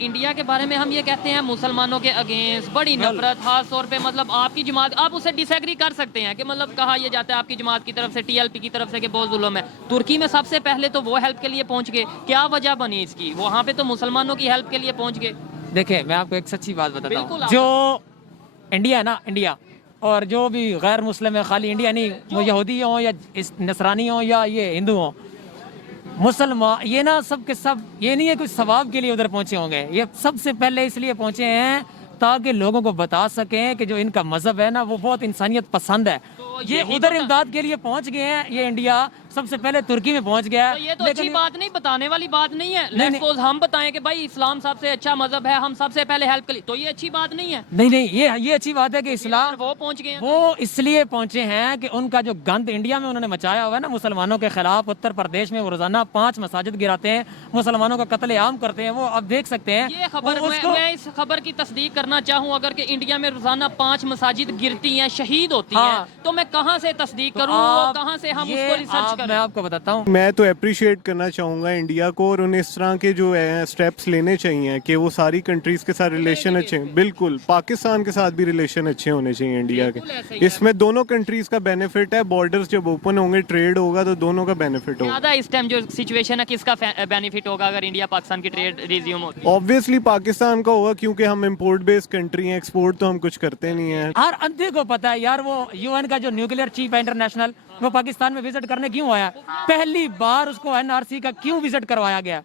India के बारे में हम ये कहते हैं मुसलमानों के अगेंस्ट बड़ी नफरत, खास तौर पे मतलब आपकी जमात, आप उससे डिसएग्री कर सकते हैं कि मतलब कहा यह जाता है आपकी जमात की तरफ से, टीएलपी की तरफ से कि बहुत जुल्म है। तुर्की में सबसे पहले तो वो हेल्प के लिए पहुंच गए, क्या वजह बनी इसकी? वहाँ पे तो मुसलमानों की हेल्प के लिए पहुंच गए। देखिए मैं आपको एक सच्ची बात बताता बिल्कुल, हूँ, आप जो इंडिया है ना, इंडिया और जो भी गैर मुस्लिम है, खाली इंडिया नहीं, वो यहूदी हो या नसरानी हो या ये हिंदू हो, मुसलमान, ये ना सब के सब, ये नहीं है कुछ सवाब के लिए उधर पहुंचे होंगे, ये सबसे पहले इसलिए पहुंचे हैं ताकि लोगों को बता सकें कि जो इनका मजहब है ना वो बहुत इंसानियत पसंद है। ये उधर इमदाद के लिए पहुंच गए हैं। ये इंडिया सबसे पहले तुर्की में पहुंच गया तो ये तो अच्छी बात नहीं, बताने वाली बात नहीं है। लेट्स सपोज हम बताएं कि भाई इस्लाम सबसे अच्छा मजहब है, हम सबसे पहले हेल्प के लिए, तो ये अच्छी बात नहीं है। नहीं, ये अच्छी बात है कि इस्लाम वो पहुंच गए हैं। वो इसलिए पहुंचे हैं कि उनका जो गंद इंडिया में उन्होंने मचाया हुआ है ना मुसलमानों के खिलाफ, उत्तर प्रदेश में वो रोजाना 5 मसाजिद गिराते हैं, मुसलमानों का कत्लेआम करते हैं, वो अब देख सकते हैं। ये खबर मैं इस खबर की तस्दीक करना चाहूँ, अगर कि इंडिया में रोजाना 5 मसाजिद गिरती हैं, शहीद होती हैं, तो मैं कहाँ से तस्दीक करूँ, वो कहाँ से हम उसको रिसर्च करें? मैं आपको बताता हूँ, मैं तो अप्रिशिएट करना चाहूँगा इंडिया को, और उन्हें इस तरह के जो स्टेप्स लेने चाहिए कि वो सारी कंट्रीज़ के साथ रिलेशन अच्छे, बिल्कुल पाकिस्तान के साथ भी रिलेशन अच्छे होने चाहिए इंडिया के। इसमें दोनों कंट्रीज़ का बेनिफिट है, बॉर्डर्स जब ओपन होंगे, ट्रेड होगा तो दोनों का बेनिफिट होगा। ज़्यादा इस टाइम जो सिचुएशन है किसका बेनिफिट होगा अगर इंडिया पाकिस्तान की ट्रेड रिज्यूम होती है? ऑब्वियसली पाकिस्तान का होगा, क्योंकि हम इम्पोर्ट बेस्ड कंट्री हैं, एक्सपोर्ट तो हम कुछ करते नहीं हैं। हर अंधे को पता है यार, वो यूएन का जो न्यूक्लियर चीफ है इंटरनेशनल, वो पाकिस्तान में विजिट करने क्यों आया? पहली बार उसको एनआरसी का क्यों विजिट करवाया गया?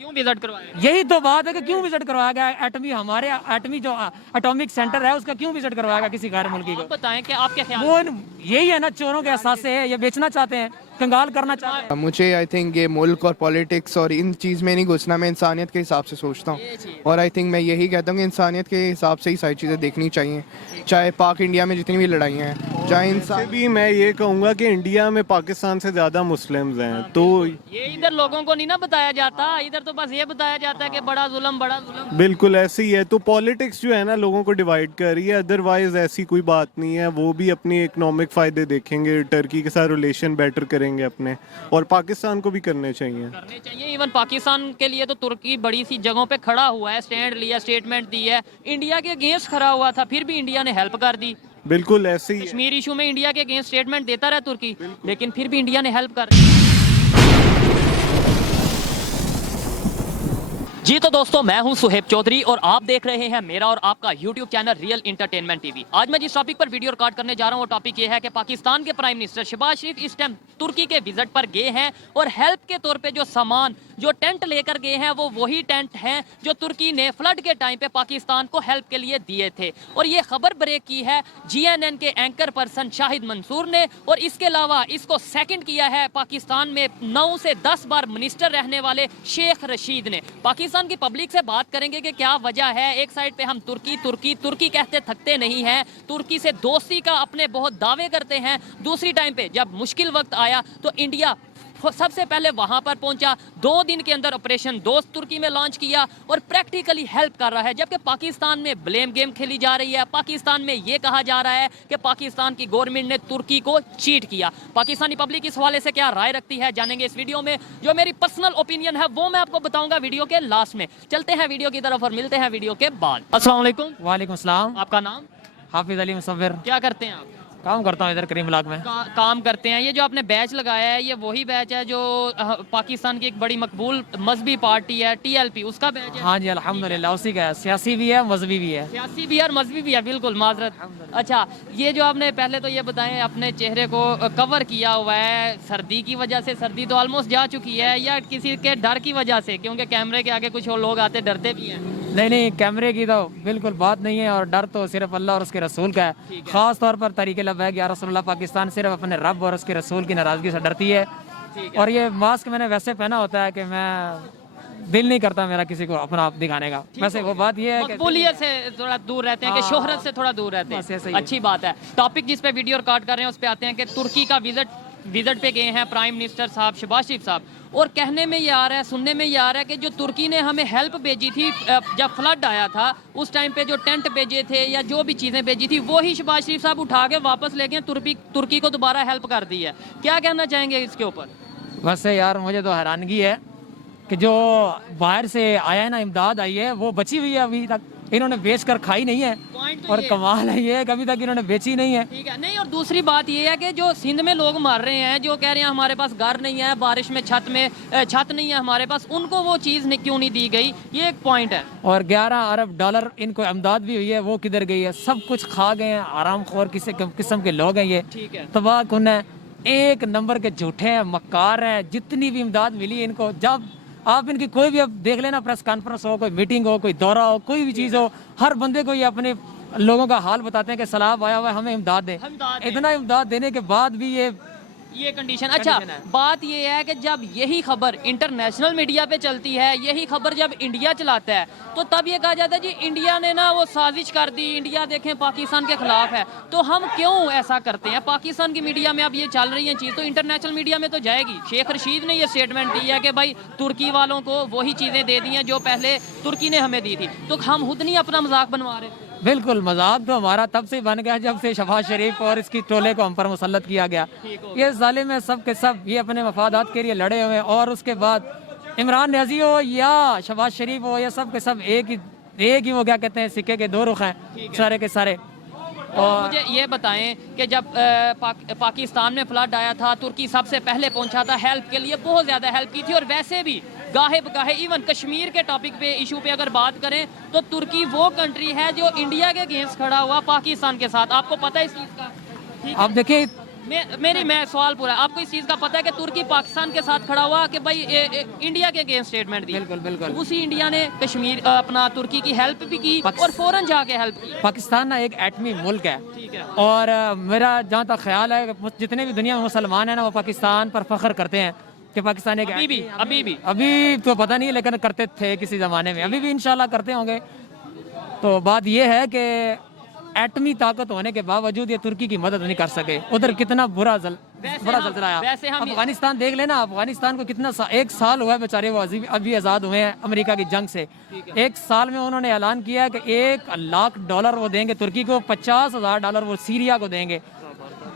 क्यों विजिट करवाया? यही तो बात है कि क्यों विजिट करवाया गया? एटमी, हमारे एटमी जो एटॉमिक सेंटर है उसका क्यों विजिट करवाया गया किसी गैर मुल्की को? आप बताएं कि आपके ख्याल वो यही है ना, चोरों के एहसास से है, ये बेचना चाहते हैं, कंगाल करना चाहते हैं। मुझे आई थिंक ये मुल्क और पॉलिटिक्स और इन चीज़ में नहीं घुसना, मैं इंसानियत के हिसाब से सोचता हूँ, और आई थिंक मैं यही कहता हूँ कि इंसानियत के हिसाब से ही सारी चीज़ें देखनी चाहिए, चाहे पाक इंडिया में जितनी भी लड़ाइयाँ हैं, चाहे इंसान भी मैं ये कहूँगा कि इंडिया में पाकिस्तान से ज़्यादा मुस्लिम्स हैं, तो ये इधर लोगों को नहीं ना बताया जाता, इधर तो बस ये बताया जाता है कि बड़ा जुल्म, बड़ा जुल्म। बिल्कुल ऐसे ही है। तो पॉलिटिक्स जो है ना लोगों को डिवाइड कर रही है, अदरवाइज ऐसी कोई बात नहीं है। वो भी अपनी इकोनॉमिक फ़ायदे देखेंगे, टर्की के साथ रिलेशन बेटर करेंगे अपने, और पाकिस्तान को भी करने चाहिए। इवन पाकिस्तान के लिए तो तुर्की बड़ी सी जगहों पे खड़ा हुआ है, स्टैंड लिया, स्टेटमेंट दी है, इंडिया के अगेंस्ट खड़ा हुआ था, फिर भी इंडिया ने हेल्प कर दी। बिल्कुल ऐसे ही। कश्मीर इशू में इंडिया के अगेंस्ट स्टेटमेंट देता रहा तुर्की, लेकिन फिर भी इंडिया ने हेल्प कर। जी तो दोस्तों, मैं हूं सुहेब चौधरी और आप देख रहे हैं मेरा और आपका YouTube channel real entertainment TV. आज मैं जिस टॉपिक पर वीडियो रिकॉर्ड करने जा रहा हूं वो टॉपिक ये है कि पाकिस्तान के प्राइम मिनिस्टर शहबाज शरीफ इस टाइम तुर्की के विजिट पर गए हैं, और हेल्प के तौर पे जो सामान, जो टेंट लेकर गए हैं, वो वही टेंट हैं जो तुर्की ने फ्लड के टाइम पे पाकिस्तान को हेल्प के लिए दिए थे। और ये खबर ब्रेक की है GNN के एंकर पर्सन शाहिद मंसूर ने, और इसके अलावा इसको सेकंड किया है पाकिस्तान में 9 से 10 बार मिनिस्टर रहने वाले शेख रशीद ने। पाकिस्तान की पब्लिक से बात करेंगे कि क्या वजह है। एक साइड पे हम तुर्की तुर्की तुर्की कहते थकते नहीं हैं, तुर्की से दोस्ती का अपने बहुत दावे करते हैं, दूसरी टाइम पे जब मुश्किल वक्त आया तो इंडिया सबसे पहले वहां पर पहुंचा, 2 दिन के अंदर ऑपरेशन दोस्त तुर्की में लॉन्च किया और प्रैक्टिकली हेल्प कर रहा है। जबकि पाकिस्तान में ब्लेम गेम खेली जा रही है, पाकिस्तान में ये कहा जा रहा है कि पाकिस्तान की गवर्नमेंट ने तुर्की को चीट किया। पाकिस्तानी पब्लिक इस हवाले से क्या राय रखती है जानेंगे इस वीडियो में। जो मेरी पर्सनल ओपिनियन है वो मैं आपको बताऊंगा वीडियो के लास्ट में। चलते हैं वीडियो की तरफ और मिलते हैं वीडियो के बाद। अस्सलाम वालेकुम। वालेकुम सलाम। आपका नाम? हाफिज अली मुसव्विर। क्या करते हैं आप? काम करता हूँ इधर करीम ब्लॉक में। काम करते हैं। ये जो आपने बैच लगाया है, ये वही बैच है जो पाकिस्तान की एक बड़ी मकबूल मजहबी पार्टी है TLP, उसका बैच है? हाँ जी अल्हम्दुलिल्लाह, उसी का है। सियासी भी है, मजहबी भी है। सियासी भी है और मजहबी भी है, बिल्कुल माजरत। अच्छा, ये जो आपने पहले तो ये बताएं, अपने चेहरे को कवर किया हुआ है, सर्दी की वजह से? सर्दी तो ऑलमोस्ट जा चुकी है, या किसी के डर की वजह से? क्योंकि कैमरे के आगे कुछ और लोग आते डरते भी हैं। नहीं, कैमरे की तो बिल्कुल बात नहीं है, और डर तो सिर्फ अल्लाह और उसके रसूल का है। खास तौर पर तरीके लब्बैक या रसूलुल्लाह, पाकिस्तान सिर्फ अपने रब और उसके रसूल की नाराजगी से डरती है। और ये मास्क मैंने वैसे पहना होता है कि मैं दिल नहीं करता मेरा किसी को अपना आप दिखाने का। वैसे वो बात ये है कि मकबूलियत से थोड़ा दूर रहते हैं, कि शोहरत से थोड़ा दूर रहते हैं। अच्छी बात है। टॉपिक जिस पे वीडियो रिकॉर्ड कर रहे हैं उस पे आते हैं कि तुर्की का विजिट पे गए हैं प्राइम मिनिस्टर साहब शहबाज शरीफ साहब, और कहने में ये आ रहा है, सुनने में ये आ रहा है कि जो तुर्की ने हमें हेल्प भेजी थी जब फ्लड आया था उस टाइम पे, जो टेंट भेजे थे या जो भी चीज़ें भेजी थी, वो ही शहबाज शरीफ साहब उठा के वापस ले गए, तुर्की को दोबारा हेल्प कर दी है। क्या कहना चाहेंगे इसके ऊपर? वैसे यार मुझे तो हैरानगी है کہ جو باہر سے آیا ہے نا امداد آئی ہے وہ بچی ہوئی ہے ابھی تک, انہوں نے بیچ کر کھائی نہیں ہے, پوائنٹ تو اور یہ ہے. کمال ہے یہ ہے کہ ابھی تک انہوں نے بیچی نہیں ہے. ٹھیک ہے, نہیں اور دوسری بات یہ ہے کہ جو سندھ میں لوگ مر رہے ہیں, جو کہہ رہے ہیں ہمارے پاس گھر نہیں ہے, بارش میں چھت نہیں ہے ہمارے پاس, ان کو وہ چیز کیوں نہیں دی گئی, یہ ایک پوائنٹ ہے. اور 11 ارب ڈالر ان کو امداد بھی ہوئی ہے, وہ کدھر گئی ہے؟ سب کچھ کھا گئے ہیں, آرام خور کسی قسم کے لوگ ہیں یہ, ٹھیک ہے. تباہ کن ہے, ایک نمبر کے جھوٹے ہیں, مکار ہیں. جتنی بھی امداد ملی ہے ان کو, جب آپ ان کی کوئی بھی اب دیکھ لینا پریس کانفرنس ہو, کوئی میٹنگ ہو, کوئی دورہ ہو, کوئی بھی چیز ہو, ہر بندے کو یہ اپنے لوگوں کا حال بتاتے ہیں کہ سیلاب آیا ہوا ہے, ہمیں امداد دیں. اتنا امداد دینے کے بعد بھی یہ کنڈیشن. اچھا بات یہ ہے کہ جب یہی خبر انٹرنیشنل میڈیا پہ چلتی ہے, یہی خبر جب انڈیا چلاتا ہے, تو تب یہ کہا جاتا ہے جی انڈیا نے نا وہ سازش کر دی, انڈیا دیکھیں پاکستان کے خلاف ہے. تو ہم کیوں ایسا کرتے ہیں؟ پاکستان کی میڈیا میں اب یہ چل رہی ہیں چیز, تو انٹرنیشنل میڈیا میں تو جائے گی. شیخ رشید نے یہ سٹیٹمنٹ دی ہے کہ بھائی ترکی والوں کو وہی چیزیں دے دی ہیں جو پہلے ترکی نے ہمیں دی تھی, تو ہم خود نہیں اپنا مذاق بنوا رہے. بالکل مذاق تو ہمارا تب سے بن گیا جب سے شہباز شریف اور اس کی ٹولے کو ہم پر مسلط کیا گیا. یہ ظالم ہے سب کے سب, یہ اپنے مفادات کے لیے لڑے ہوئے, اور اس کے بعد عمران نیازی ہو یا شہباز شریف ہو, یہ سب کے سب ایک ہی وہ کیا کہتے ہیں سکے کے دو رخ ہیں سارے کے سارے. اور مجھے یہ بتائیں کہ جب پاکستان میں فلڈ آیا تھا, ترکی سب سے پہلے پہنچا تھا ہیلپ کے لیے, بہت زیادہ ہیلپ کی تھی. اور ویسے بھی گاہے بگاہے ایون کشمیر کے ٹاپک پہ ایشو پہ اگر بات کریں تو ترکی وہ کنٹری ہے جو انڈیا کے اگینسٹ کھڑا ہوا پاکستان کے ساتھ. آپ کو پتہ ہے اس چیز کا؟ آپ دیکھیں میں سوال پورا, آپ کو اس چیز کا پتہ ہے کہ ترکی پاکستان کے ساتھ کھڑا ہوا کہ بھائی انڈیا کے اگینسٹ اسٹیٹمنٹ دی؟ بالکل اسی انڈیا نے کشمیر اپنا ترکی کی ہیلپ بھی کی اور فوراً جا کے ہیلپ کی. پاکستان نا ایک ایٹمی ملک ہے, اور میرا جہاں تک خیال ہے جتنے بھی دنیا میں مسلمان ہیں نا وہ پاکستان پر فخر کرتے ہیں کہ پاکستان ایک ابھی تو پتہ نہیں لیکن کرتے تھے کسی زمانے میں, ابھی بھی انشاءاللہ کرتے ہوں گے. تو بات یہ ہے کہ ایٹمی طاقت ہونے کے باوجود یہ ترکی کی مدد نہیں کر سکے. ادھر کتنا بڑا زلزلہ آیا. افغانستان دیکھ لینا, افغانستان کو کتنا 1 سال ہوا ہے بیچارے, وہ ابھی آزاد ہوئے ہیں امریکہ کی جنگ سے. 1 سال میں انہوں نے اعلان کیا کہ $1 لاکھ وہ دیں گے ترکی کو, $50,000 وہ سیریا کو دیں گے.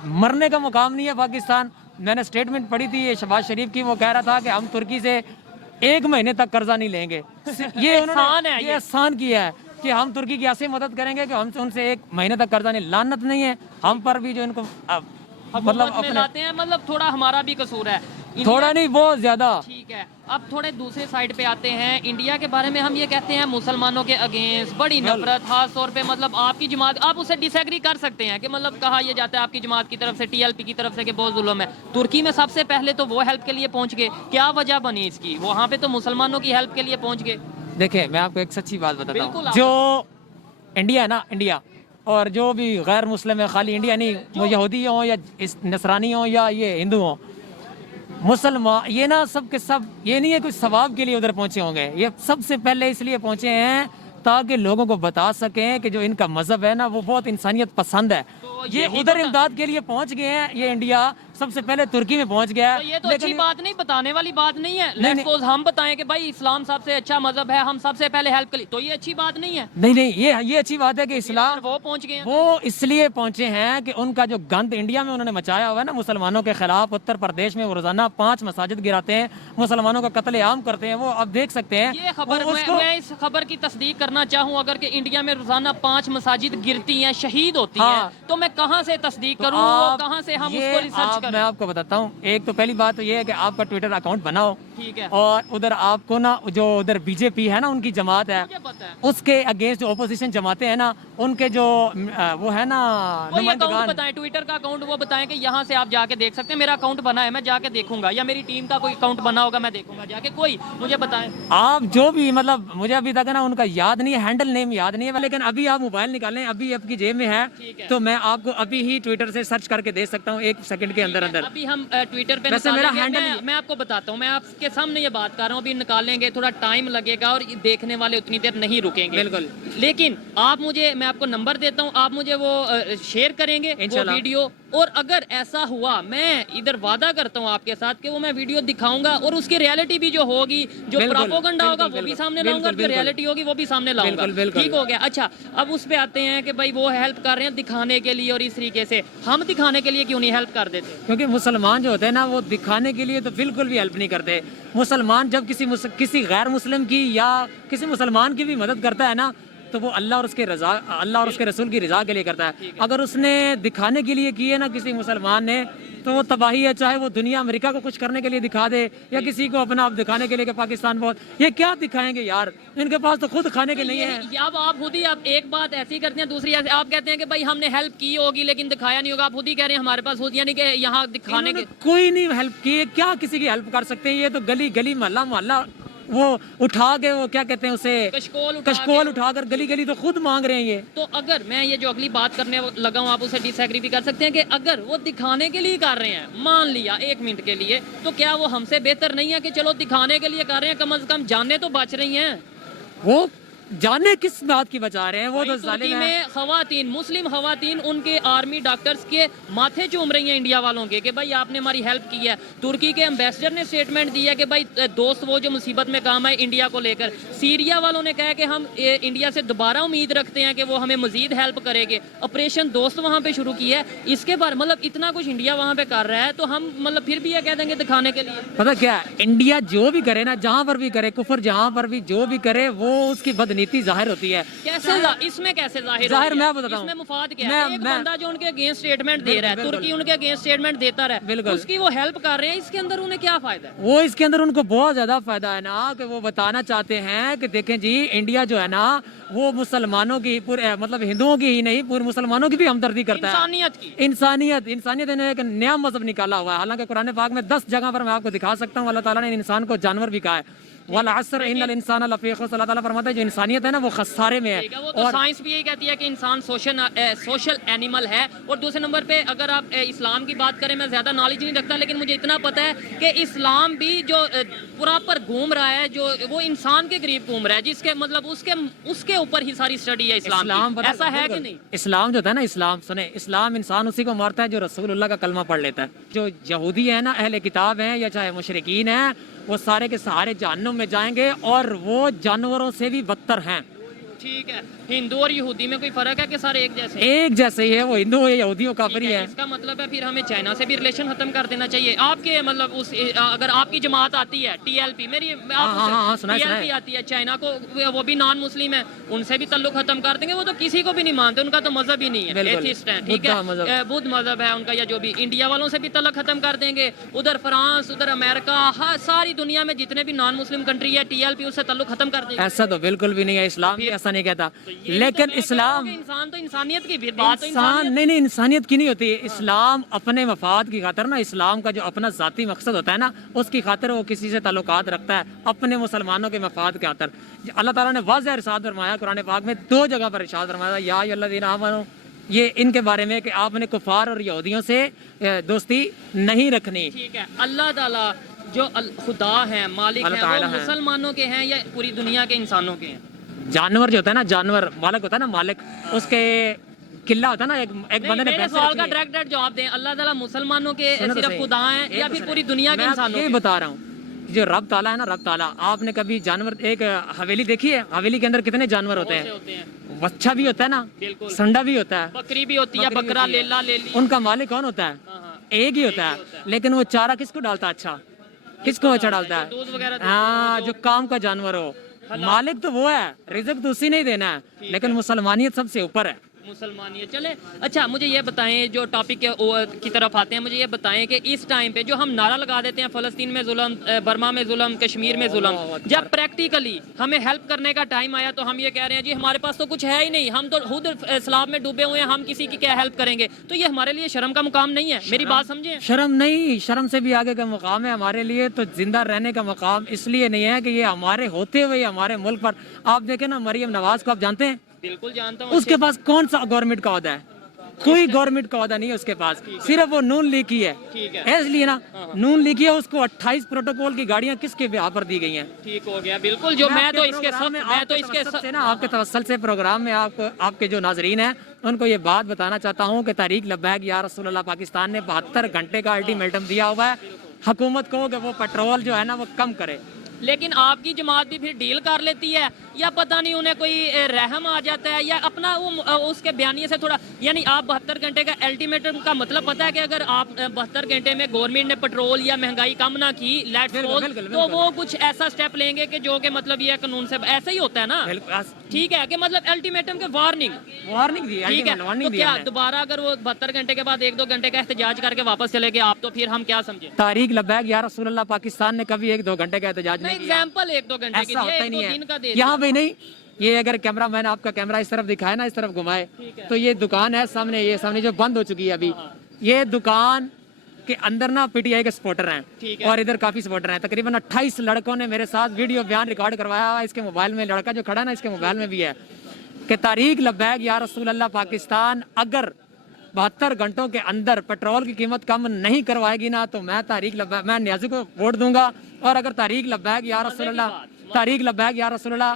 مرنے کا مقام نہیں ہے پاکستان. میں نے اسٹیٹمنٹ پڑھی تھی شہباز شریف کی, وہ کہہ رہا تھا کہ ہم ترکی سے 1 مہینے تک قرضہ نہیں لیں گے. یہ احسان کیا ہے کہ ہم ترکی کی ایسے مدد کریں گے کہ ہم سے ان سے 1 مہینے تک قرضہ نہیں. لعنت نہیں ہے ہم پر بھی جو ان کو مطلب لاتے ہیں, مطلب تھوڑا ہمارا بھی قصور ہے, تھوڑا نہیں بہت زیادہ. ٹھیک ہے, اب تھوڑے دوسرے سائڈ پہ آتے ہیں. انڈیا کے بارے میں ہم یہ کہتے ہیں مسلمانوں کے اگینسٹ بڑی نفرت, خاص طور پہ مطلب آپ کی جماعت, آپ اسے ڈس ایگری کر سکتے ہیں کہ مطلب کہا یہ جاتا ہے آپ کی جماعت کی طرف سے, TLP کی طرف سے, کہ بہت ظلم ہے. ترکی میں سب سے پہلے تو وہ ہیلپ کے لیے پہنچ گئے, کیا وجہ بنی اس کی؟ وہاں پہ تو مسلمانوں کی ہیلپ کے لیے پہنچ گئے. دیکھیں میں آپ کو ایک سچی بات بتاتا ہوں, جو انڈیا ہے نا, انڈیا اور جو بھی غیر مسلم ہے, خالی انڈیا نہیں, وہ یہودی ہوں یا نصرانی ہوں یا یہ ہندو ہوں, مسلمان یہ نا سب کے سب یہ نہیں ہے کچھ ثواب کے لیے ادھر پہنچے ہوں گے. یہ سب سے پہلے اس لیے پہنچے ہیں تاکہ لوگوں کو بتا سکیں کہ جو ان کا مذہب ہے نا وہ بہت انسانیت پسند ہے. یہ ادھر امداد کے لیے پہنچ گئے ہیں. یہ انڈیا سب سے پہلے ترکی میں پہنچ گیا ہے. یہ تو اچھی بات نہیں, بتانے والی بات نہیں ہے. لیٹس سپوز ہم بتائیں کہ بھائی اسلام سب سے اچھا مذہب ہے, ہم سب سے پہلے ہیلپ کے لیے, تو یہ اچھی بات نہیں ہے. نہیں یہ اچھی بات ہے کہ اسلام وہ پہنچ گئے ہیں. وہ اس لیے پہنچے ہیں کہ ان کا جو گند انڈیا میں انہوں نے مچایا ہوا ہے نا مسلمانوں کے خلاف, اتر پردیش میں وہ روزانہ 5 مساجد گراتے ہیں, مسلمانوں کا قتل عام کرتے ہیں. وہ اب دیکھ سکتے ہیں یہ خبر, میں اس خبر کی تصدیق کرنا چاہوں اگر کہ انڈیا میں روزانہ 5 مساجد گرتی ہیں, شہید ہوتی ہیں, تو میں کہاں سے تصدیق کروں, کہاں سے ہم اس کو ریسرچ کریں؟ میں آپ کو بتاتا ہوں. ایک تو پہلی بات تو یہ ہے کہ آپ کا ٹویٹر اکاؤنٹ بناؤ, ٹھیک ہے, اور ادھر آپ کو نا جو ادھر BJP ہے نا ان کی جماعت ہے, اس کے اگینسٹ جو اپوزیشن جماعتیں ہیں نا ان کے جو وہ ہے نا اکاؤنٹ بتائیں, ٹویٹر کا اکاؤنٹ وہ بتائیں کہ یہاں سے آپ جا کے دیکھ سکتے ہیں. میرا اکاؤنٹ بنا ہے, میں جا کے دیکھوں گا, یا میری ٹیم کا کوئی اکاؤنٹ بنا ہوگا میں دیکھوں گا جا کے, کوئی مجھے بتائیں. آپ جو بھی مطلب مجھے ابھی تک نا ان کا یاد نہیں ہے, ہینڈل نیم یاد نہیں ہے, لیکن ابھی آپ موبائل نکالیں, ابھی آپ کی جیب میں ہے, تو میں آپ کو ابھی ہی ٹویٹر سے سرچ کر کے دے سکتا ہوں 1 سیکنڈ کے اندر. ابھی ہم ٹویٹر پہ میں آپ کو بتاتا ہوں, میں آپ کے سامنے یہ بات کر رہا ہوں, ابھی نکالیں گے, تھوڑا ٹائم لگے گا اور دیکھنے والے اتنی دیر نہیں رکیں گے. بالکل, لیکن آپ مجھے, میں آپ کو نمبر دیتا ہوں, آپ مجھے وہ شیئر کریں گے وہ ویڈیو, اور اگر ایسا ہوا میں ادھر وعدہ کرتا ہوں آپ کے ساتھ کہ وہ میں ویڈیو دکھاؤں گا اور اس کی ریالٹی بھی جو ہوگی جو پراپوگنڈا ہوگا وہ بھی سامنے لاؤں گا, جو ریالٹی ہوگی وہ بھی سامنے لاؤں گا. ٹھیک ہو گیا. اچھا اب اس پہ آتے ہیں کہ بھائی وہ ہیلپ کر رہے ہیں دکھانے کے لیے, اور اس طریقے سے ہم دکھانے کے لیے کیوں نہیں ہیلپ کر دیتے؟ کیونکہ مسلمان جو ہوتے ہیں نا وہ دکھانے کے لیے تو بالکل بھی ہیلپ نہیں کرتے. مسلمان جب کسی غیر مسلم کی یا کسی مسلمان کی بھی مدد کرتا ہے نا تو وہ اللہ اور اس کے رسول کی رضا کے لیے کرتا ہے. اگر اس نے دکھانے کے لیے کی ہے نا کسی مسلمان نے تو وہ تباہی ہے, چاہے وہ دنیا امریکہ کو کچھ کرنے کے لیے دکھا دے یا کسی کو اپنا آپ دکھانے کے لیے کہ پاکستان بہت, یہ کیا دکھائیں گے یار, ان کے پاس تو خود کھانے کے نہیں ہے. اب آپ خود ہی آپ ایک بات ایسی کرتے ہیں, دوسری ایسے آپ کہتے ہیں کہ بھائی ہم نے ہیلپ کی ہوگی لیکن دکھایا نہیں ہوگا. آپ خود ہی کہہ رہے ہیں ہمارے پاس خود, یعنی کہ یہاں دکھانے کے کوئی نہیں ہیلپ کی, کیا کسی کی ہیلپ کر سکتے ہیں؟ یہ تو گلی گلی محلہ محلہ وہ اٹھا کے وہ کیا کہتے ہیں اسے کشکول اٹھا کر گلی گلی تو خود مانگ رہے ہیں یہ. تو اگر میں یہ جو اگلی بات کرنے لگا ہوں آپ اسے ڈس ایگری بھی کر سکتے ہیں کہ اگر وہ دکھانے کے لیے کر رہے ہیں, مان لیا ایک منٹ کے لیے, تو کیا وہ ہم سے بہتر نہیں ہے کہ چلو دکھانے کے لیے کر رہے ہیں, کم از کم جانیں تو بچ رہی ہیں. وہ جانے کس بات کی بچا رہے ہیں, وہ تو ترکی ظالم میں ہیں. خواتین, مسلم خواتین ان کے آرمی ڈاکٹرز کے ماتھے چوم رہی ہیں انڈیا والوں کے کہ بھائی آپ نے ہماری ہیلپ کی ہے. ترکی کے امبیسڈر نے اسٹیٹمنٹ دی ہے کہ بھائی دوست وہ جو مصیبت میں کام آئے انڈیا کو لے کر. سیریا والوں نے کہا کہ ہم انڈیا سے دوبارہ امید رکھتے ہیں کہ وہ ہمیں مزید ہیلپ کرے گے. آپریشن دوست وہاں پہ شروع کی ہے. اس کے بعد مطلب اتنا کچھ انڈیا وہاں پہ کر رہا ہے تو ہم مطلب پھر بھی یہ کہہ دیں گے دکھانے کے لیے. پتہ کیا ہے, انڈیا جو بھی کرے نا, جہاں پر بھی کرے کفر, جہاں پر بھی جو بھی کرے وہ اس کی بدنیتی ظاہر ہوتی ہے. کیسے اس میں کیسے ظاہر میں بتاتا ہوں, اس میں مفاد کیا ہے؟ ایک بندہ جو ان کے اگینسٹ اسٹیٹمنٹ دے رہا ہے, ترکی ان کے اگینسٹ اسٹیٹمنٹ دیتا رہا ہے, اس کی وہ ہیلپ کر رہے ہیں, اس کے اندر انہیں کیا فائدہ ہے؟ وہ اس کے اندر ان کو بہت زیادہ فائدہ ہے نا, کہ وہ بتانا چاہتے ہیں کہ دیکھیں جی انڈیا جو ہے نا وہ مسلمانوں کی مطلب ہندوؤں کی ہی نہیں پورے مسلمانوں کی بھی ہمدردی کرتا ہے. انسانیت نے ایک نیا مذہب نکالا ہوا ہے. حالانکہ قرآن پاک میں 10 جگہ پر میں آپ کو دکھا سکتا ہوں اللہ تعالیٰ نے انسان کو جانور بھی کہا ہے. والعصر ان الانسان لفی خسر, اللہ تعالیٰ فرماتا ہے جو انسانیت ہے نا وہ خسارے میں ہے. وہ تو سائنس بھی یہی کہتی ہے کہ انسان سوشل اینیمل ہے. اور دوسرے نمبر پہ اگر آپ اسلام کی بات کریں, میں زیادہ نالج نہیں رکھتا لیکن مجھے اتنا پتہ ہے کہ اسلام بھی جو پراپر گھوم رہا ہے, جو وہ انسان کے قریب گھوم رہا ہے, جس کے مطلب اس کے اوپر ہی ساری اسٹڈی ہے اسلام کی. ایسا ہے کہ نہیں؟ اسلام جو ہے نا, اسلام سنیں, اسلام انسان اسی کو مارتا ہے جو رسول اللہ کا کلمہ پڑھ لیتا ہے. جو یہودی ہے نا, اہل کتاب ہیں یا چاہے مشرکین ہیں, وہ سارے کے سارے جہنم میں جائیں گے اور وہ جانوروں سے بھی بدتر ہیں. ٹھیک ہے, ہندو اور یہودی میں کوئی فرق ہے کہ سارے ایک جیسے؟ ایک جیسے ہی ہے, وہ ہندو ہو یا یہودی ہو کافری ہے. اس کا مطلب ہے پھر ہمیں چائنا سے بھی ریلیشن ختم کر دینا چاہیے. آپ کے مطلب اگر آپ کی جماعت آتی ہے ٹی ایل پی, میری ٹی ایل پی آتی ہے, چائنا کو وہ بھی نان مسلم ہے, ان سے بھی تعلق ختم کر دیں گے. وہ تو کسی کو بھی نہیں مانتے, ان کا تو مذہب ہی نہیں ہے, ایتھیسٹ ہیں. ٹھیک ہے, بدھ مذہب ہے ان کا یا جو بھی. انڈیا والوں سے بھی تعلق ختم کر دیں گے. ادھر فرانس, ادھر امریکہ, ساری دنیا میں جتنے بھی نان مسلم کنٹری ہے ٹی ایل پی اس سے تعلق ختم کر دیں گے. ایسا تو بالکل بھی نہیں ہے, اسلام بھی ایسا نہیں کہتا. لیکن اسلام انسان تو انسانیت کی بات, انسان نہیں انسانیت کی نہیں ہوتی. اسلام اپنے مفاد کی خاطر نا, اسلام کا جو اپنا ذاتی مقصد ہوتا ہے نا اس کی خاطر وہ کسی سے تعلقات رکھتا ہے, اپنے مسلمانوں کے مفاد کی خاطر. اللہ تعالیٰ نے واضح ارشاد فرمایا قرآن پاک میں 2 جگہ پر ارشاد فرمایا یا الذین آمنوا, یہ ان کے بارے میں کہ آپ نے کفار اور یہودیوں سے دوستی نہیں رکھنی. ٹھیک ہے, اللہ تعالیٰ جو خدا ہیں, مالک ہیں, وہ مسلمانوں کے ہیں یا پوری دنیا کے انسانوں کے ہیں؟ جانور جو ہوتا ہے نا, جانور مالک ہوتا ہے نا, مالک اس کے قلعہ ہوتا ہے نا, ایک بندے نے میرے سوال کا ڈائریکٹ جواب دیں. اللہ تعالیٰ مسلمانوں کے صرف خدا ہیں یا پھر پوری دنیا کے انسانوں کے؟ یہ بتا رہا ہوں, جو رب تعالیٰ ہے نا, رب تعالیٰ, آپ نے کبھی جانور ایک حویلی دیکھی ہے؟ حویلی کے اندر کتنے جانور ہوتے ہیں؟ بچہ بھی ہوتا ہے نا, سنڈا بھی ہوتا ہے, بکری بھی ہوتی ہے, بکرا, لیلا, لیلی. ان کا مالک کون ہوتا ہے؟ ایک ہی ہوتا ہے. لیکن وہ چارہ کس کو ڈالتا ہے؟ اچھا کس کو اچھا ڈالتا ہے؟ ہاں, جو کام کا جانور ہو. مالک تو وہ ہے, رزق تو اسی نہیں دینا ہے, لیکن مسلمانیت سب سے اوپر ہے. مسلمانیت. چلے اچھا مجھے یہ بتائیں, جو ٹاپک کی طرف آتے ہیں, مجھے یہ بتائیں کہ اس ٹائم پہ جو ہم نعرہ لگا دیتے ہیں فلسطین میں ظلم, برما میں ظلم, کشمیر میں ظلم, جب پریکٹیکلی ہمیں ہیلپ کرنے کا ٹائم آیا تو ہم یہ کہہ رہے ہیں جی ہمارے پاس تو کچھ ہے ہی نہیں, ہم تو خود اسلام میں ڈوبے ہوئے ہیں, ہم کسی کی کیا ہیلپ کریں گے؟ تو یہ ہمارے لیے شرم کا مقام نہیں ہے؟ میری بات سمجھیں. شرم نہیں, شرم سے بھی آگے کا مقام ہے ہمارے لیے. تو زندہ رہنے کا مقام اس لیے نہیں ہے کہ یہ ہمارے ہوتے ہوئے ہمارے ملک پر. آپ دیکھیں نا, مریم نواز کو آپ جانتے ہیں؟ بالکل جانتا ہوں. اس کے پاس کون سا گورنمنٹ کا عہدہ ہے؟ कोई गवर्नमेंट का अहदा नहीं है उसके पास, सिर्फ वो नून लीग की है। ठीक है। इसलिए ना नून लीग है, उसको 28 प्रोटोकॉल की गाड़ियां किसके बिहार पर दी गई हैं? ठीक हो गया, बिल्कुल। जो मैं तो इसके सब मैं तो इसके से ना आपके तवस्सल से प्रोग्राम में आपके जो नाजरीन हैं उनको ये बात बताना चाहता हूँ कि तहरीक लब्बैक या रसूल अल्लाह पाकिस्तान ने 72 घंटे का अल्टीमेटम दिया हुआ है हुकूमत को कि वो पेट्रोल जो है ना वो कम करे। लेकिन आपकी जमात भी फिर डील कर लेती है, या पता नहीं उन्हें कोई रहम आ जाता है, या अपना वो उसके बयानिए से थोड़ा, यानी आप 72 घंटे का अल्टीमेटम का मतलब पता है कि अगर आप 72 घंटे में गवर्नमेंट ने पेट्रोल या महंगाई कम ना की, लेट्स सपोज, तो वो कुछ ऐसा स्टेप लेंगे कि जो कि मतलब ये कानून से ऐसा ही होता है ना। ठीक है कि मतलब अल्टीमेटम के वार्निंग दी, ठीक है, तो क्या दोबारा अगर वो 72 घंटे के बाद 1-2 घंटे का एहतजाज करके वापस चले गए आप, तो फिर हम क्या समझे? तहरीक लब्बैक या रसूल अल्लाह पाकिस्तान ने कभी 1-2 घंटे का एहतजाज नहीं किया। एग्जाम्पल 1-2 घंटे की ऐसा होता ही दिए, नहीं 1-2 दिन का दे है यहाँ पे नहीं। ये अगर कैमरा मैन आपका कैमरा इस तरफ दिखाए ना, इस तरफ घुमाए, तो ये दुकान है सामने, ये सामने जो बंद हो चुकी है अभी, ये दुकान के अंदर ना पीटीआई के सपोर्टर हैं और इधर काफी सपोर्टर हैं। तकरीबन 28 लड़कों ने मेरे साथ वीडियो बयान रिकॉर्ड करवाया हुआ। इसके मोबाइल में, लड़का जो खड़ा है ना इसके मोबाइल में भी है कि तहरीक लब्बैक या रसूल अल्लाह पाकिस्तान अगर 72 घंटों के अंदर पेट्रोल की कीमत कम नहीं करवाएगी ना, तो मैं तहरीक लब्बैक, मैं न्याजी को वोट दूंगा। और अगर तहरीक लब्बैक या रसूल अल्लाह, तहरीक लब्बैक या रसूल अल्लाह,